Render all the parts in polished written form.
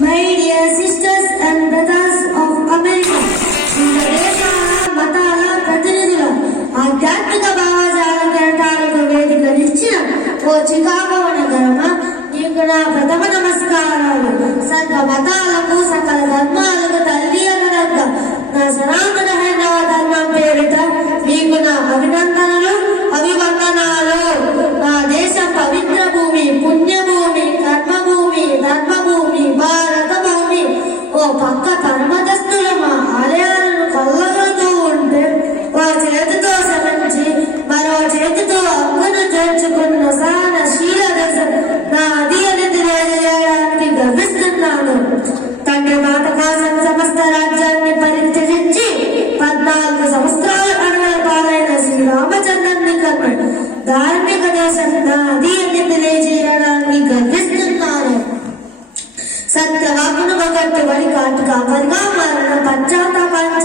My dear sisters and brothers of America, దేశ మతాల ప్రతినిధుల ఆధ్యాత్మిక భావజాల కెరటాలకు వేదికనిచ్చిన ఓ చికాగో నగరమా, నీకు నా ప్రథమ నమస్కారాలు. సర్వ మతాలకు సకల ధర్మాలకు తల్లి అనదగ్గ నా సనాతన హైందవ ధర్మం పేరిట మీకు నా అభినందనలు, అభివందనాలు. నా దేశం పవిత్ర భూమి, పుణ్యభూమి, కర్మభూమి, ధర్మభూమి, భారత భూమి. ఓ పక్క పరమదస్తుల మా ఆలయాలను కళ్ళగలుతూ ఉంటే ఓ చేతితో శమించి మరో చేతితో అక్కును చేర్చుకున్న సహనశీల దేశం నాది అని తెలియజేయడానికి గర్విస్తున్నాను. తండ్రి మాట కోసం సమస్త రాజ్యాన్ని పరిత్యజించి 14 సంవత్సరాలు అడవుల పాలైన శ్రీరామచంద్రుని కర్మ ధార్మిక దేశం నాది అని తెలియజేయడానికి గర్విస్తున్నాను. సత్యవాకును ఒకట్టుబడి కాపరిగా మారిన పశ్చాత్తాపాలు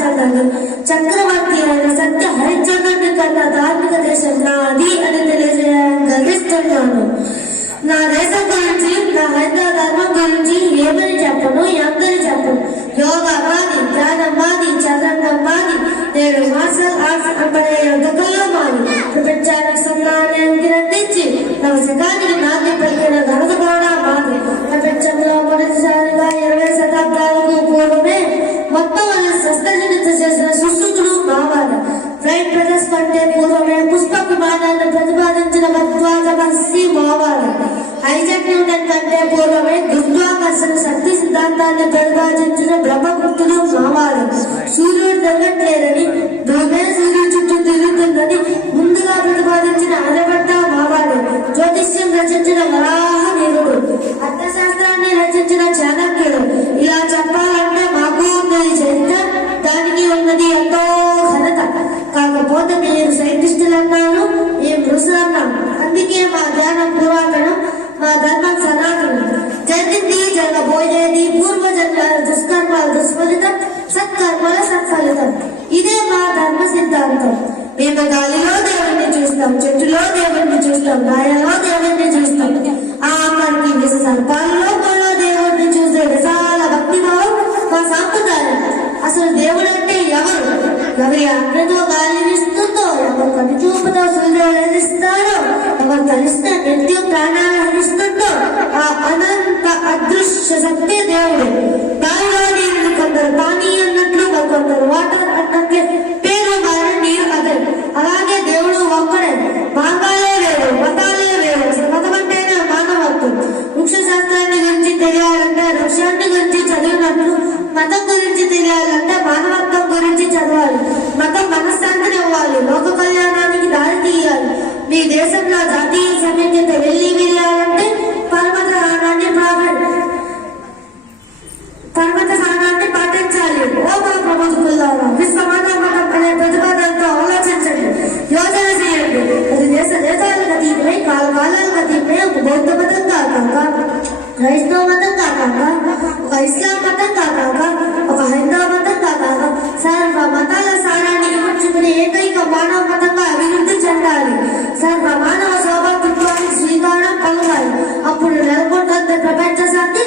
చక్రవర్తి అయిన సత్య హరిశ్చంద్రుని కన్నా ధార్మిక దేశం నాది అని తెలియజేయడానికి గర్విస్తున్నాను. నా దేశం గురించి, నా హైందవ ధర్మం గురించి ఏమని చెప్పను, ఎంతని చెప్పను. యోగా మాది, ధ్యానం మాది, చదరంగం మాది, నేను మార్షల్ ఆర్ట్స్ అనబడే యుద్ధకల్లో మాది. ప్రపంచానికి సన్నాహానికి అందించి నవశకానికి నాది పలికిన ఘనత కూడా మాది. ప్రపంచంలో మొదటిసారిగా 20 శతాబ్దాలకు పూర్వమే మొత్తం శస్త్రచికిత్స చేసిన సుశ్రుతుడు మావారు. ఫ్లైట్ బ్రదర్స్ కంటే పూర్వమే పుష్ప విమానాన్ని ప్రతిపాదించిన భరద్వాజ మహర్షి మావారు. ఐజాక్ న్యూటన్ కంటే పూర్వమే గురుత్వాకర్షణ శక్తి సిద్ధాంతాన్ని ప్రతిపాదించిన బ్రహ్మగుప్తుడు మావారు. సూర్యుడు తిరగట్లేదని, భూమే సూర్యుడు చుట్టూ తిరుగుతుందని ముందుగా ప్రతిపాదించిన ఆర్యభట్ట మావారు. జ్యోతిష్యం రచించిన వరాహమిహిరుడు, అర్థశాస్త్రాన్ని రచించిన చాణక్యుడు. ఇలా చెప్పాలంటే మాకు ఉన్నది చరిత్ర, దానికి ఉన్నది ఎంతో ఘనత. కాకపోతే మీరు సైంటిస్టులు అన్నాను, మేము ఋషులన్నాం. అందుకే మా ధ్యానం పురాతనం, మా ధర్మం సనాతనం. జరిగింది, జరగబోయేది పూర్వజన్మల దుష్కర్మాల దుష్ఫలితం, సత్కర్మల సత్ఫలితం. ఇదే మా ధర్మ సిద్ధాంతం. మేము గాలిలో దేవుణ్ణి చూస్తాం, చెట్టులో దేవుణ్ణి చూస్తాం, రాయలో దేవుణ్ణి చూస్తాం. ఆఖరికి విష సర్పాలలో కూడా దేవుణ్ణి చూసే విశాల భక్తిభావం మా సాంప్రదాయం. అసలు దేవుడు అంటే ఎవరు? ఎవరి ఆజ్ఞతో గాలిని ఇస్తుందో, ఎవరు కనుచూపుతో సూర్యుడు ఇస్తారో, ఎవరు కలిసిన నిత్యం ప్రాణాలు హరిస్తుందో ఆ అనంత అదృశ్య సత్య దేవుడు. దానిలో నీరు కొందరు పానీ అన్నట్లు, కొందరు వాటర్ అన్నట్లే పేరు మారిన నీరు అదే. అలాగే దేవుడు ఒక్కడే. మార్గాలే వేరు, మతాలే వేరు. అసలు మతం అంటేనే మానవత్వం. వృక్ష శాస్త్రాన్ని గురించి తెలియాలంటే వృక్షాన్ని గురించి చదివినట్లు, మతం గురించి తెలియాలంటే మానవత్వం గురించి చదవాలి. మతం మనశ్శాంతిని ఇవ్వాలి, లోక కళ్యాణానికి దారి తీయాలి. మీ దేశంలో జాతీయ సమైక్యత వెళ్ళి విరియాలంటే పర్వత సహనాన్ని పాటించాలి. ఓ మా ప్రబోధకులారా, విశ్వమానవ మతం అనే ప్రతిపాదనతో ఆలోచించండి, యోచన చేయండి. అది దేశాలకు అతీతమై, కాలాలకు అతీతమై ఒక బౌద్ధ మతం కాక, క్రైస్తవ మతం కాక, ఒక ఇస్లాం మతం కాక, ఒక హైందవ మతం కాక, సర్వ మతాల సారాన్ని ఇమర్చుకునే ఏకైక మానవ మతంగా అభివృద్ధి చెందాలి. సర్వ మానవ స్వాభావిత్వానికి శ్రీకారం పలకాలి. అప్పుడు నెలకొంటుంది ప్రపంచ శాంతి,